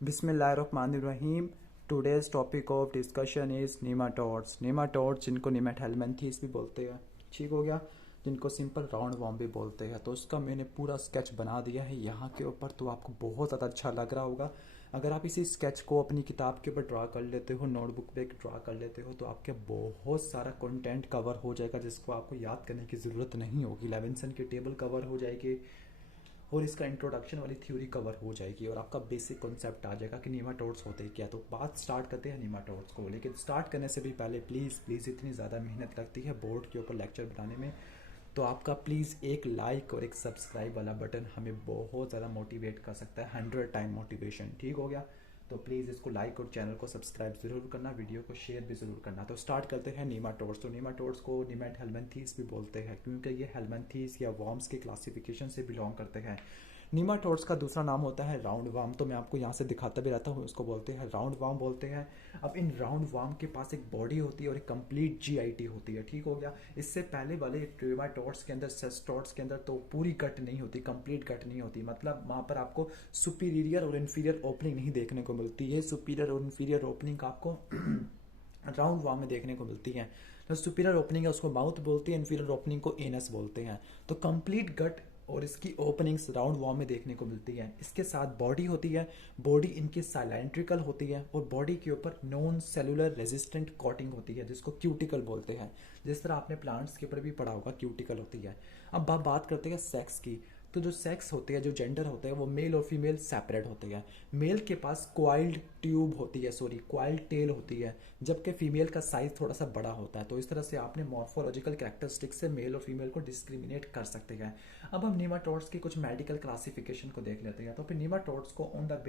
बिस्मिल्लाहिर्रहमानिर्रहीम। Today's topic of discussion is nematodes. Nematodes जिनको नीमेटहेलमिन्थीस भी बोलते हैं, ठीक हो गया, जिनको सिंपल राउंड वॉर्म भी बोलते हैं। तो उसका मैंने पूरा स्केच बना दिया है यहाँ के ऊपर, तो आपको बहुत ज़्यादा अच्छा लग रहा होगा। अगर आप इसी स्केच को अपनी किताब के ऊपर ड्रा कर लेते हो, नोटबुक पे ड्रा कर लेते हो, तो आपके बहुत सारा कंटेंट कवर हो जाएगा, जिसको आपको याद करने की ज़रूरत नहीं होगी। लेविंसन की टेबल कवर हो जाएगी और इसका इंट्रोडक्शन वाली थ्योरी कवर हो जाएगी और आपका बेसिक कॉन्सेप्ट आ जाएगा कि नीमाटोड्स होते हैं क्या। तो बात स्टार्ट करते हैं नीमाटोड्स को, लेकिन स्टार्ट करने से भी पहले प्लीज़ प्लीज़ इतनी ज़्यादा मेहनत लगती है बोर्ड के ऊपर लेक्चर बनाने में, तो आपका प्लीज़ एक लाइक और एक सब्सक्राइब वाला बटन हमें बहुत ज़्यादा मोटिवेट कर सकता है, 100 टाइम मोटिवेशन, ठीक हो गया। तो प्लीज़ इसको लाइक और चैनल को सब्सक्राइब ज़रूर करना, वीडियो को शेयर भी ज़रूर करना। तो स्टार्ट करते हैं नीमाटोड्स। तो नीमाटोड्स को नीमेट हेलमिन्थीस भी बोलते हैं, क्योंकि ये हेलमिन्थीस या वॉर्म्स के क्लासिफिकेशन से बिलोंग करते हैं। नीमाटोड्स का दूसरा नाम होता है राउंड वार्म, तो मैं आपको यहाँ से दिखाता भी रहता हूँ, उसको बोलते हैं राउंड वार्म बोलते हैं। अब इन राउंड वार्म के पास एक बॉडी होती है और एक कंप्लीट जीआईटी होती है, ठीक हो गया। इससे पहले वाले नीमाटोड्स के अंदर, सेस्टोड्स के अंदर तो पूरी गट नहीं होती, कंप्लीट गट नहीं होती, मतलब वहाँ पर आपको सुपीरियर और इन्फीरियर ओपनिंग नहीं देखने को मिलती है। सुपीरियर और इन्फीरियर ओपनिंग आपको राउंड वार्म में देखने को मिलती है। तो सुपीरियर ओपनिंग है उसको माउथ बोलते हैं, इन्फीरियर ओपनिंग को एनस बोलते हैं। तो कंप्लीट गट और इसकी ओपनिंग्स राउंड वार्म में देखने को मिलती है। इसके साथ बॉडी होती है, बॉडी इनकी साइलेंट्रिकल होती है और बॉडी के ऊपर नॉन सेलुलर रेजिस्टेंट कोटिंग होती है, जिसको क्यूटिकल बोलते हैं। जिस तरह आपने प्लांट्स के ऊपर भी पढ़ा होगा, क्यूटिकल होती है। अब बात करते हैं सेक्स की। तो जो सेक्स होते हैं, जो जेंडर होते हैं, वो मेल और फीमेल सेपरेट होते हैं। मेल के पास क्वाइल्ड ट्यूब होती है, सॉरी क्वाइल्ड टेल होती है, जबकि फीमेल का साइज थोड़ा सा बड़ा होता है। तो इस तरह से आपने मॉर्फोलॉजिकल कैरेक्टरिस्टिक से मेल और फीमेल को डिस्क्रिमिनेट कर सकते हैं। अब हम नीमाटोड्स की कुछ मेडिकल क्लासिफिकेशन को देख लेते हैं। तो फिर नीमाटोड्स को on the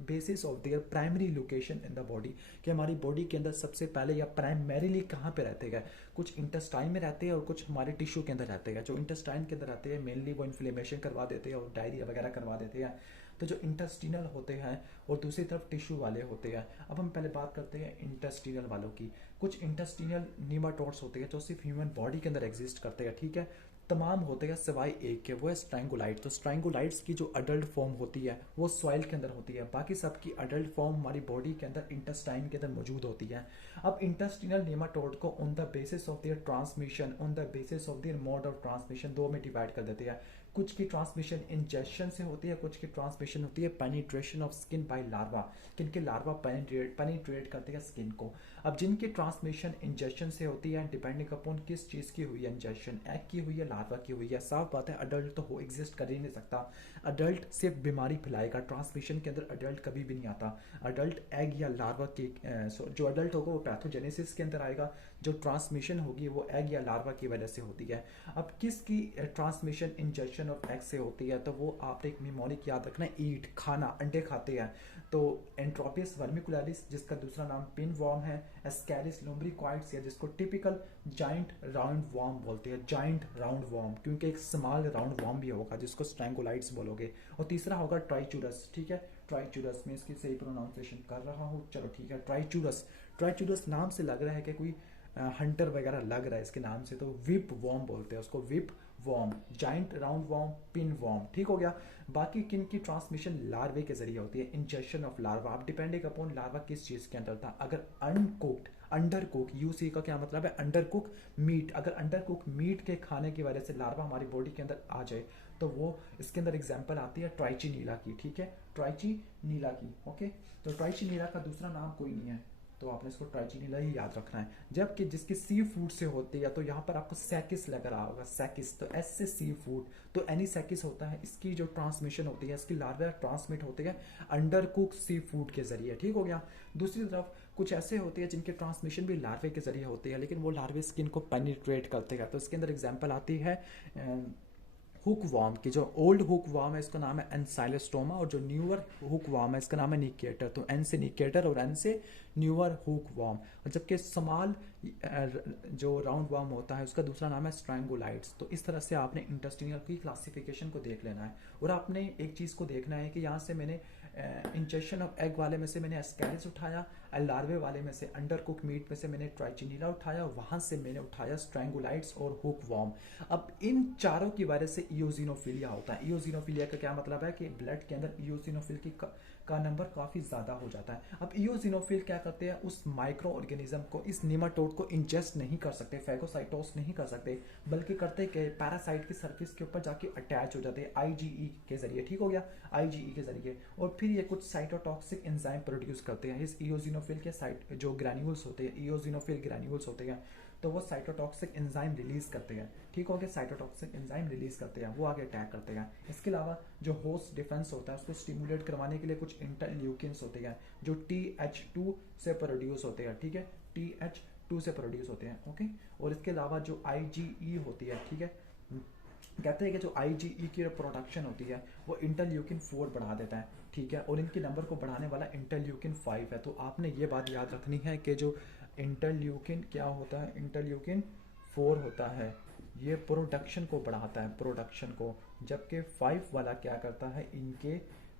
basis of their primary location in the body, कि हमारी बॉडी के अंदर सबसे पहले या प्राइमरीली कहाँ पे रहते हैं, कुछ इंटेस्टाइन में रहते हैं और कुछ हमारे टिश्यू के अंदर रहते हैं। जो इंटेस्टाइन के अंदर रहते हैं मेनली वो इन्फ्लेमेशन करवा देते हैं और डायरिया वगैरह करवा देते हैं। तो जो इंटेस्टिनल होते हैं और दूसरी तरफ टिश्यू वाले होते हैं। अब हम पहले बात करते हैं इंटेस्टिनल वालों की। कुछ इंटेस्टिनल नीमाटोड्स होते हैं जो सिर्फ ह्यूमन बॉडी के अंदर एग्जिस्ट करते हैं, ठीक है। तमाम होते हैं सिवाय एक के, वो है स्ट्रैंगुलाइट। तो स्ट्रैंगुलाइट्स की जो अडल्ट फॉर्म होती है वो सॉइल के अंदर होती है, बाकी सबकी अडल्ट फॉर्म हमारी बॉडी के अंदर इंटेस्टाइन के अंदर मौजूद होती है। अब इंटेस्टिनल नेमाटोड को on the basis of their transmission, on the basis of their mode of transmission दो में डिवाइड कर देते हैं। कुछ की ट्रांसमिशन इंजेक्शन से होती है, कुछ की ट्रांसमिशन होती है penetration of skin bye larva, किनके लार्वा पेनिट्रेट करते हैं स्किन को। अब जिनकी ट्रांसमिशन इंजेक्शन से होती है, डिपेंडिंग अपॉन किस चीज़ की हुई है इंजेक्शन, एग की हुई है, लार्वा की हुई है, साफ बात है अडल्ट तो हो एग्जिस्ट कर ही नहीं सकता। अडल्ट सिर्फ बीमारी फैलाएगा, ट्रांसमिशन के अंदर अडल्ट कभी भी नहीं आता। अडल्ट एग या लार्वा के जो अडल्ट होगा वो पैथोजेनेसिस के अंदर आएगा, जो ट्रांसमिशन होगी वो एग या लार्वा की वजह से होती है। अब किसकी ट्रांसमिशन इंजेक्शन ऑफ एग से होती है, तो वो आपने एक निमोनिक याद रखना, ईट खाना, अंडे खाते हैं। तो एंट्रोपियस वर्मिकुलरिस, जिसका दूसरा नाम पिन वॉर्म है, एस्कैरिस लुम्ब्रिकॉइड्स या जिसको टिपिकल जाइंट राउंड वॉर्म बोलते हैं, जाइंट राउंड वॉर्म, क्योंकि एक स्मॉल राउंड वॉर्म भी होगा जिसको स्ट्रैंगुलाइट्स बोलोगे। और तीसरा होगा ट्राइचूरस, ठीक है, ट्राइचूरस में इसकी सही प्रोनाउंसिएशन कर रहा हूँ, चलो ठीक है, ट्राइचूरस। ट्राइचूरस नाम से लग रहा है कि कोई हंटर वगैरह लग रहा है इसके नाम से, तो विप वॉर्म बोलते हैं उसको, whip worm, giant round worm, pin worm, ठीक हो गया। बाकी किन की ट्रांसमिशन लार्वे के जरिए होती है, इंजेक्शन ऑफ लार्वा। आप डिपेंडिंग अपॉन लार्वा किस चीज के अंदर था। अगर अनकुक्ड, अंडर कुक, यूसी का क्या मतलब है, अंडर कुक मीट, अगर अंडर कुक मीट के खाने की वजह से लार्वा हमारी बॉडी के अंदर आ जाए, तो वो इसके अंदर एग्जाम्पल आती है ट्राइची नीला की, ठीक है, ट्राइची नीला की, ओके। तो ट्राइची नीला का दूसरा नाम कोई नहीं है, तो आपने इसको ट्राइचिनिला ही याद रखना है। जबकि जिसकी सी फूड से होती है, तो यहाँ पर आपको सैकिस लग रहा होगा, सैकिस, तो एस से सी फूड, तो एनीसैकिस होता है। इसकी जो ट्रांसमिशन होती है, इसकी लार्वा ट्रांसमिट होती है अंडर कुक सी फूड के जरिए, ठीक हो गया। दूसरी तरफ कुछ ऐसे होते हैं जिनके ट्रांसमिशन भी लार्वे के जरिए होती है, लेकिन वो लार्वे स्किन को पेनिट्रेट करते हैं। तो इसके अंदर एग्जाम्पल आती है हुक वार्म की। जो ओल्ड हुक वार्म है इसका नाम है एनसाइलोस्टोमा, और जो न्यूअर हुक वार्म है इसका नाम है निकेटर। तो एन से निकेटर और एन से न्यूअर हुक वार्म। और जबकि स्मॉल जो राउंड वार्म होता है उसका दूसरा नाम है स्ट्रैंगुलाइट्स। तो इस तरह से आपने इंटेस्टिनल की क्लासिफिकेशन को देख लेना है। और आपने एक चीज़ को देखना है कि यहाँ से मैंने इंजेक्शन ऑफ एग वाले में से मैंने एस्कैरिस उठाया, लार्वे वाले में से, अंडर कुक मीट में से मैंने ट्राइचिनिला उठाया, वहाँ से मैंने उठाया स्ट्रैंगुलाइट्स और हुक वार्म। अब इन चारों की वजह से इयोजिनोफिलिया होता है। इयोजिनोफिलिया का क्या मतलब है कि ब्लड के अंदर इयोजिनोफिल की का नंबर काफ़ी ज़्यादा हो जाता है। अब इयोजिनोफिल क्या करते हैं, उस माइक्रो ऑर्गेनिज्म को, इस निमाटोड को इंजेस्ट नहीं कर सकते, फैगोसाइटोस नहीं कर सकते, बल्कि करते कि पैरासाइट की सर्फिस के ऊपर जाके अटैच हो जाते हैं आईजीई के जरिए, ठीक हो गया, आईजीई के जरिए, और फिर ये कुछ साइटोटॉक्सिक एंजाइम प्रोड्यूस करते हैं इस इयोजिनोफिल के साइट जो ग्रैन्यूल्स होते हैं, इयोजिनोफिल ग्रैन्यूल्स होते हैं, तो वो साइटोटॉक्सिक एंजाइम रिलीज करते हैं, ठीक हो गया, साइटोटॉक्सिक एंजाइम रिलीज करते हैं, वो आगे अटैक करते हैं। इसके अलावा जो होस्ट डिफेंस होता है उसको स्टिमुलेट करवाने के लिए कुछ इंटरल्यूकिन्स होते हैं जो TH2 से प्रोड्यूस होते हैं, ठीक है, TH2 से प्रोड्यूस होते हैं, ओके। और इसके अलावा जो IgE होती है, ठीक है, कहते हैं कि जो IgE की प्रोडक्शन होती है वो इंटरल्यूकिन 4 बढ़ा देता है, ठीक है, और इनके नंबर को बढ़ाने वाला इंटरल्यूकिन 5 है। तो आपने ये बात याद रखनी है कि जो इंटरल्यूकिन क्या होता है, इंटरल्यूकिन 4 होता है, ये प्रोडक्शन को बढ़ाता है, प्रोडक्शन को, जबकि 5 वाला क्या करता है, इनके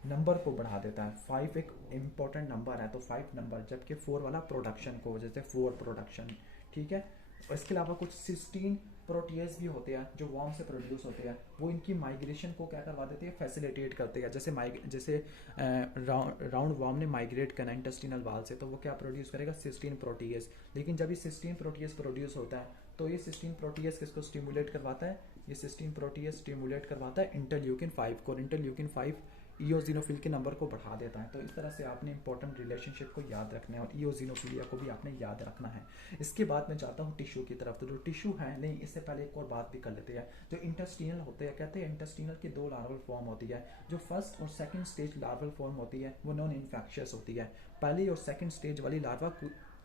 नंबर को बढ़ा देता है। 5 एक इम्पोर्टेंट नंबर है तो 5 नंबर, जबकि 4 वाला प्रोडक्शन को, जैसे 4 प्रोडक्शन, ठीक है। और इसके अलावा कुछ सिस्टीन प्रोटीएज भी होते हैं जो वॉर्म से प्रोड्यूस होते हैं, वो इनकी माइग्रेशन को क्या करवा देते हैं, फैसिलिटेट करते हैं। जैसे राउंड वॉर्म ने माइग्रेट करना इंटेस्टिनल वाल से, तो वो क्या प्रोड्यूस करेगा, सिस्टीन प्रोटीएज। लेकिन जब ये सिस्टीन प्रोटीएज प्रोड्यूस होता है तो ये सिस्टीन प्रोटीएज किसको स्टिमुलेट करवाता है, ये सिस्टीन प्रोटीएज स्टिमुलेट करवाता है इंटरल्यूकिन 5 को, इंटरल्यूकिन 5 इयोजिनोफिल के नंबर को बढ़ा देता है। तो इस तरह से आपने इंपॉर्टेंट रिलेशनशिप को याद रखना है और इयोजिनोफिलिया को भी आपने याद रखना है। इसके बाद मैं जाता हूँ टिश्यू की तरफ। तो जो टिश्यू है, नहीं इससे पहले एक और बात भी कर लेते हैं। जो इंटेस्टिनल होते हैं, कहते हैं इंटेस्टिनल की 2 लार्वल फॉर्म होती है। जो फर्स्ट और सेकंड स्टेज लार्वल फॉर्म होती है वो नॉन इन्फेक्शियस होती है। पहली और सेकंड स्टेज वाली लार्वा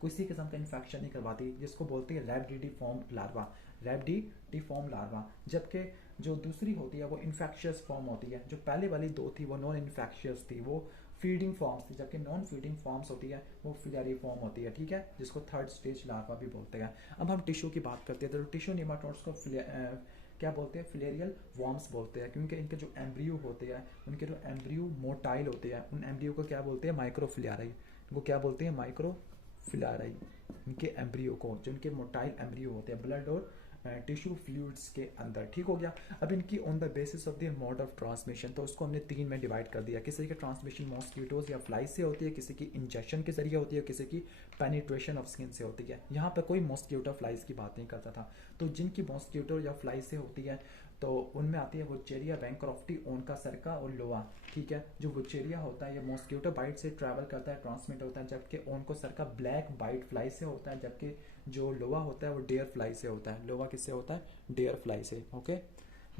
किसी किस्म का इन्फेक्शन नहीं करवाती, जिसको बोलते हैं रैबिडिफॉर्म लार्वा, रैबिडिफॉर्म लार्वा। जबकि जो दूसरी होती है वो इन्फेक्शियस फॉर्म होती है। जो पहले वाली 2 थी वो नॉन इन्फेक्शियस थी, वो फीडिंग फॉर्म्स थी, जबकि नॉन फीडिंग फॉर्म्स होती है वो फिलेरिफॉर्म होती है, ठीक है, जिसको थर्ड स्टेज लार्वा भी बोलते हैं। अब हम टिश्यू की बात करते हैं तो टिश्यू नेमाटोड्स को क्या बोलते हैं, फिलेरियल वॉर्म्स बोलते हैं, क्योंकि इनके जो एम्ब्रियो होते हैं, उनके जो एम्ब्रियो मोटाइल होते हैं, उन एम्ब्रियो को क्या बोलते हैं, माइक्रोफिलियाराई, इनको क्या बोलते हैं, माइक्रोफिलियाराई। इनके एम्ब्रियो को, जो इनके मोटाइल एम्ब्रियो होते हैं ब्लड और टिश्यू फ्लूइड्स के अंदर, ठीक हो गया। अब इनकी on the basis of the mode of transmission, तो उसको हमने 3 में डिवाइड कर दिया। किसी की ट्रांसमिशन मॉस्किटोज या फ्लाई से होती है, किसी की इंजेक्शन के जरिए होती है, किसी की पेनिट्रेशन ऑफ स्किन से होती है। यहाँ पर कोई मॉस्किटो फ्लाइज की बात नहीं करता था। तो जिनकी मॉस्किटो या फ्लाई से होती है तो उनमें आती है वुचेरिया बैंक्रॉफ्टी, ओनका सरका और लोआ, ठीक है। जो वुचेरिया होता है ये मॉस्किटो बाइट से ट्रैवल करता है, ट्रांसमिट होता है, जबकि ओनको सरका ब्लैक बाइट फ्लाई से होता है, जबकि जो लोआ होता है वो डेयर फ्लाई से होता है। लोआ किससे होता है, डेयर फ्लाई से, ओके।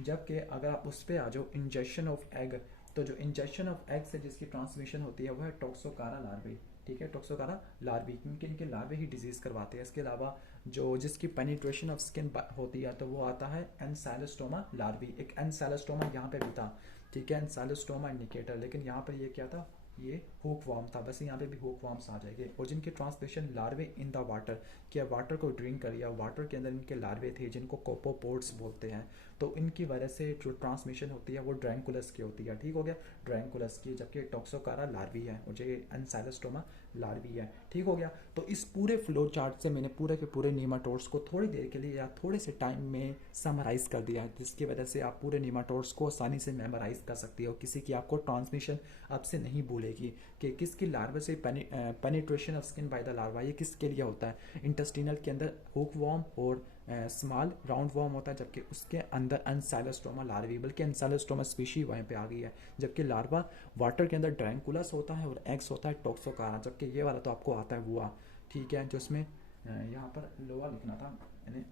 जबकि अगर आप उस पर आ जाओ इंजेक्शन ऑफ एग, तो जो इंजेक्शन ऑफ एग से जिसकी ट्रांसमिशन होती है वो है टॉक्सोकारा लार्वे, ठीक है, टॉक्सोकारा लार्वी, क्योंकि इनके लार्वे ही डिजीज करवाते हैं। इसके अलावा जो जिसकी पेनिट्रेशन ऑफ स्किन होती है तो वो आता है एनसाइलोस्टोमा लार्वी। एक एनसाइलोस्टोमा यहाँ पे भी था, ठीक है, एनसाइलोस्टोमा इंडिकेटर, लेकिन यहाँ पर ये क्या था, ये हुक वॉर्म था, बस यहाँ पे भी हुक वॉर्म्स आ जाएंगे। और जिनके transmission larvae in the water, क्या वाटर को ड्रिंक कर लिया, वाटर के अंदर इनके लार्वे थे जिनको कोपोपोड्स बोलते हैं, तो इनकी वजह से जो ट्रांसमिशन होती है वो ड्रैंकुलस की होती है, ठीक हो गया, ड्रैंकुलस की, जबकि टॉक्सोकारा लार्वी है और जो एनसाइलोस्टोमा लार्वी है, ठीक हो गया। तो इस पूरे फ्लो चार्ट से मैंने पूरे के पूरे नीमाटोड्स को थोड़ी देर के लिए या थोड़े से टाइम में समराइज कर दिया, जिसकी वजह से आप पूरे नीमाटोड्स को आसानी से मेमोराइज कर सकती हो। किसी की आपको ट्रांसमिशन आपसे नहीं भूलेगी कि किसकी लार्वा से penetration of skin by the larva, ये किसके लिए होता है। इंटेस्टिनल के अंदर हुक वॉर्म और स्मॉल राउंड वॉर्म होता है, जबकि उसके अंदर एनसाइलोस्टोमा लार्वी, बल्कि एनसाइलोस्टोमा स्पीशी वहीं पे आ गई है। जबकि लार्वा वाटर के अंदर ड्रैंकुलस होता है और एग्स होता है टॉक्सोकारा, जबकि ये वाला तो आपको आता है वुआ, ठीक है, जो उसमें यहाँ पर लोआ लिखना था, यानी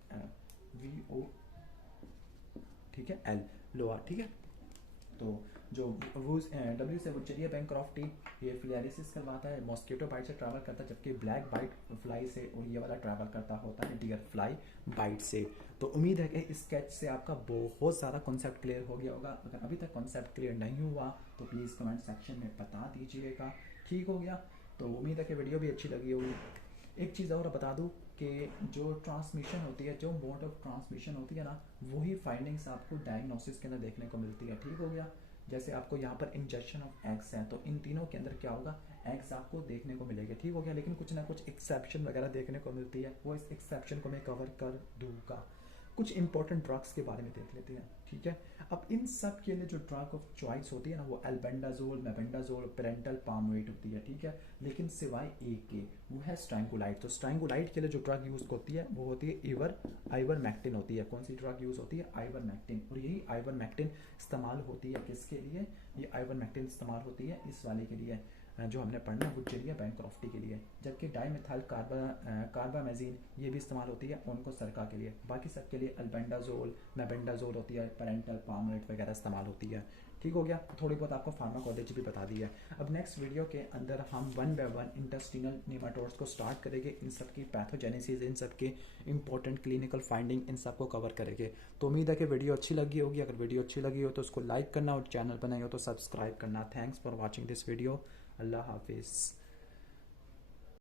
VO, ठीक है, L, लोआ, ठीक है। तो जो W से वुचेरिया बैंक्रॉफ्टी, ये फिलियारिसिस करवाता है, मॉस्किटो बाइट से ट्रैवल करता है, जबकि ब्लैक बाइट फ्लाई से, और ये वाला ट्रैवल करता होता है डियर फ्लाई बाइट से। तो उम्मीद है कि इस स्केच से आपका बहुत सारा कॉन्सेप्ट क्लियर हो गया होगा। अगर अभी तक कॉन्सेप्ट क्लियर नहीं हुआ तो प्लीज़ कमेंट सेक्शन में बता दीजिएगा, ठीक हो गया। तो उम्मीद है कि वीडियो भी अच्छी लगी होगी। एक चीज़ और बता दूं कि जो ट्रांसमिशन होती है, जो मोड ऑफ ट्रांसमिशन होती है ना, वही फाइंडिंग्स आपको डायग्नोसिस के अंदर देखने को मिलती है, ठीक हो गया। जैसे आपको यहाँ पर इंजेक्शन ऑफ एग्स है, तो इन तीनों के अंदर क्या होगा, एग्स आपको देखने को मिलेगा, ठीक हो गया। लेकिन कुछ ना कुछ एक्सेप्शन वगैरह देखने को मिलती है, वो इस एक्सेप्शन को मैं कवर कर दूंगा। कुछ इंपॉर्टेंट ड्रग्स के बारे में देख लेते हैं, ठीक है। अब इन सब के लिए जो ड्रग ऑफ चॉइस होती है ना वो एल्बेंडाजोल, मेबेंडाजोल, पेरेंटल पामोएट होती है, ठीक है। लेकिन सिवाय एक के, वो है स्ट्रैंगुलाइट। तो स्ट्रैंगुलाइट के लिए जो ड्रग यूज होती है वो होती है आइवरमेक्टिन होती है। कौन सी ड्रग यूज होती है? आइवरमेक्टिन। और यही आइवरमेक्टिन इस्तेमाल होती है किसके लिए? ये आइवरमेक्टिन इस्तेमाल होती है इस वाले के लिए जो हमने पढ़ना वुडजेरिया बैंक्रॉफ्टी के लिए। जबकि डाइमेथाइल कार्बामेजीन ये भी इस्तेमाल होती है ओन्कोसरका के लिए। बाकी सब के लिए अल्बेंडाजोल, मेबेंडाजोल होती है, पेरेंटल पामोएट वगैरह इस्तेमाल होती है, ठीक हो गया। थोड़ी बहुत आपको फार्माकोलॉजी भी बता दी है। अब नेक्स्ट वीडियो के अंदर हम one by one intestinal nematodes को स्टार्ट करेंगे, इन सब की पैथोजेनेसिस, इन सब के इंपॉर्टेंट क्लिनिकल फाइंडिंग, इन सब को कवर करेंगे। तो उम्मीद है कि वीडियो अच्छी लगी होगी। अगर वीडियो अच्छी लगी हो तो उसको लाइक करना और चैनल बनाए हो तो सब्सक्राइब करना। Thanks for watching this video. अल्लाह हाफिज़।